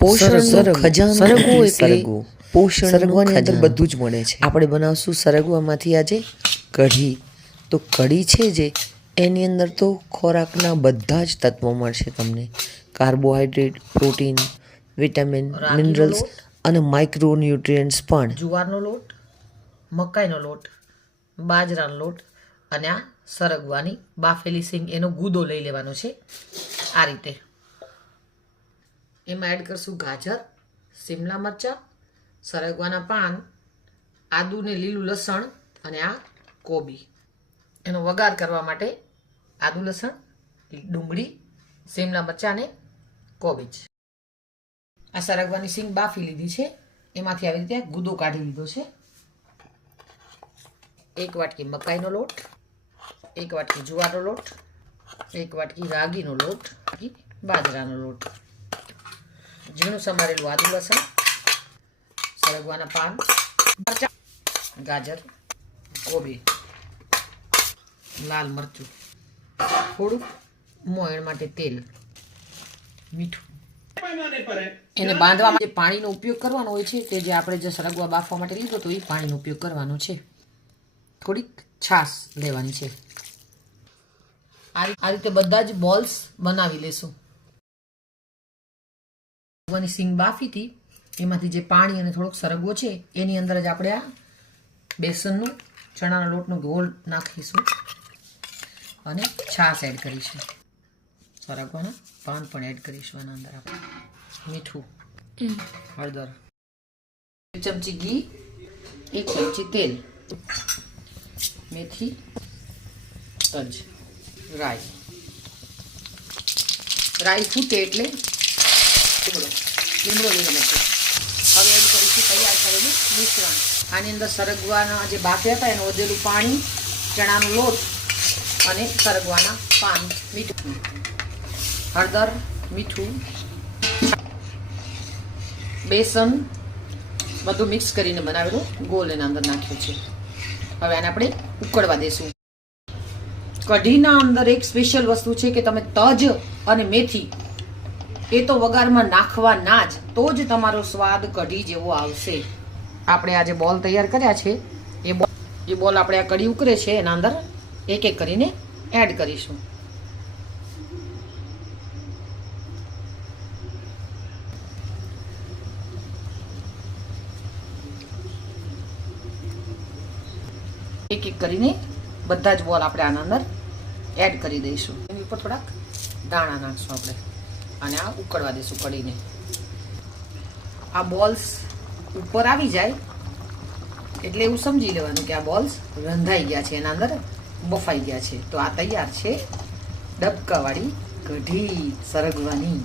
પોષણનો ખજાનો સરગવો એટલે સરગવો પોષણ સરગવાની અંદર અંદર બધું જ મળે છે. આપણે બનાવશું સરગવામાંથી આજે કઢી. તો કઢી છે જે એની અંદર તો ખોરાકના બધા જ તત્વો મળશે તમને. કાર્બોહાઈડ્રેટ, પ્રોટીન, વિટામિન, રાગીનો મિનરલ્સ લોટ, અને માઇક્રોન્યુટ્રિયન્ટ્સ પણ. જુવારનો લોટ, મકાઈનો લોટ, બાજરાનો લોટ અને આ સરગવાની બાફેલી સિંગ એનો ગુદો લઈ લેવાનો છે આ રીતે. એમાં એડ કરશું ગાજર, શિમલા મરચાં, સરગવાના પાન, આદુ ને લીલું લસણ અને આ કોબી. એનો વઘાર કરવા માટે આદુ લસણ, ડુંગળી, શિમલા મરચાં અને કોબીજ. આ સરગવાની સિંગ બાફી લીધી છે, એમાંથી આવી રીતે ગુદો કાઢી લીધો છે. 1 વાટકી મકાઈનો લોટ, 1 વાટકી જુવારનો લોટ, 1 વાટકી રાગીનો લોટ, બાજરાનો લોટ, ઝીણું સમારેલું આદુ લસણ, સરગવાના પાન, ગાજર, કોબી, લાલ મરચું, થોડુંક મોયણ માટે તેલ, મીઠું. એને બાંધવા માટે પાણીનો ઉપયોગ કરવાનો હોય છે તે જે આપણે જે સરગવા બાફવા માટે લીધો તો એ પાણીનો ઉપયોગ કરવાનો છે. થોડીક છાશ લેવાની છે. આ રીતે બધા જ બોલ્સ બનાવી લેશું. સરગવાની સિંગ બાફી હતી એમાંથી જે પાણી અને થોડોક સરગવો છે એની અંદર જ આપણે આ બેસનનું ચણાના લોટનો ગોળ નાખીશું અને છાશ એડ કરીશું. સરગવાના પાન પણ એડ કરીશું આના અંદર. આપણે મીઠું, હળદર, 1 ચમચી ઘી, 1 ચમચી તેલ, મેથી, તજ, રાઈ. રાઈ ફૂટે એટલે લીમડો લેવાનો છે. હવે એડ કરીશું તૈયાર કરેલું મિશ્રણ. આની અંદર સરગવાના જે બાફ્યા હતા એનું વધેલું પાણી, ચણાનો લોટ અને સરગવાના પાન, મીઠું, હળદર, મીઠું, બેસન બધું મિક્સ કરીને બનાવેલું ગોળ એના અંદર નાખ્યું છે. હવે આને આપણે ઉકળવા દેશું. કઢીના અંદર એક સ્પેશિયલ વસ્તુ છે કે તમે તજ અને મેથી એ તો વઘારમાં નાખવા ના જ, તો જ તમારો સ્વાદ કઢી જેવો આવશે. આપણે આ જે બોલ તૈયાર કર્યા છે એ બોલ આપણે આ કઢી ઉકળે છે એના અંદર એક એક કરીને એડ કરીશું. એક એક કરીને બધા જ બોલ આપણે આના અંદર એડ કરી દઈશું. એની ઉપર થોડાક દાણા નાખશું આપણે અને આ ઉકળવા દઈશું કઢીને. આ બોલ્સ ઉપર આવી જાય એટલે એવું સમજી લેવાનું કે આ બોલ્સ રંધાઈ ગયા છે, એના અંદર બફાઈ ગયા છે. તો આ તૈયાર છે ડબકાવાળી કઢી સરગવાની.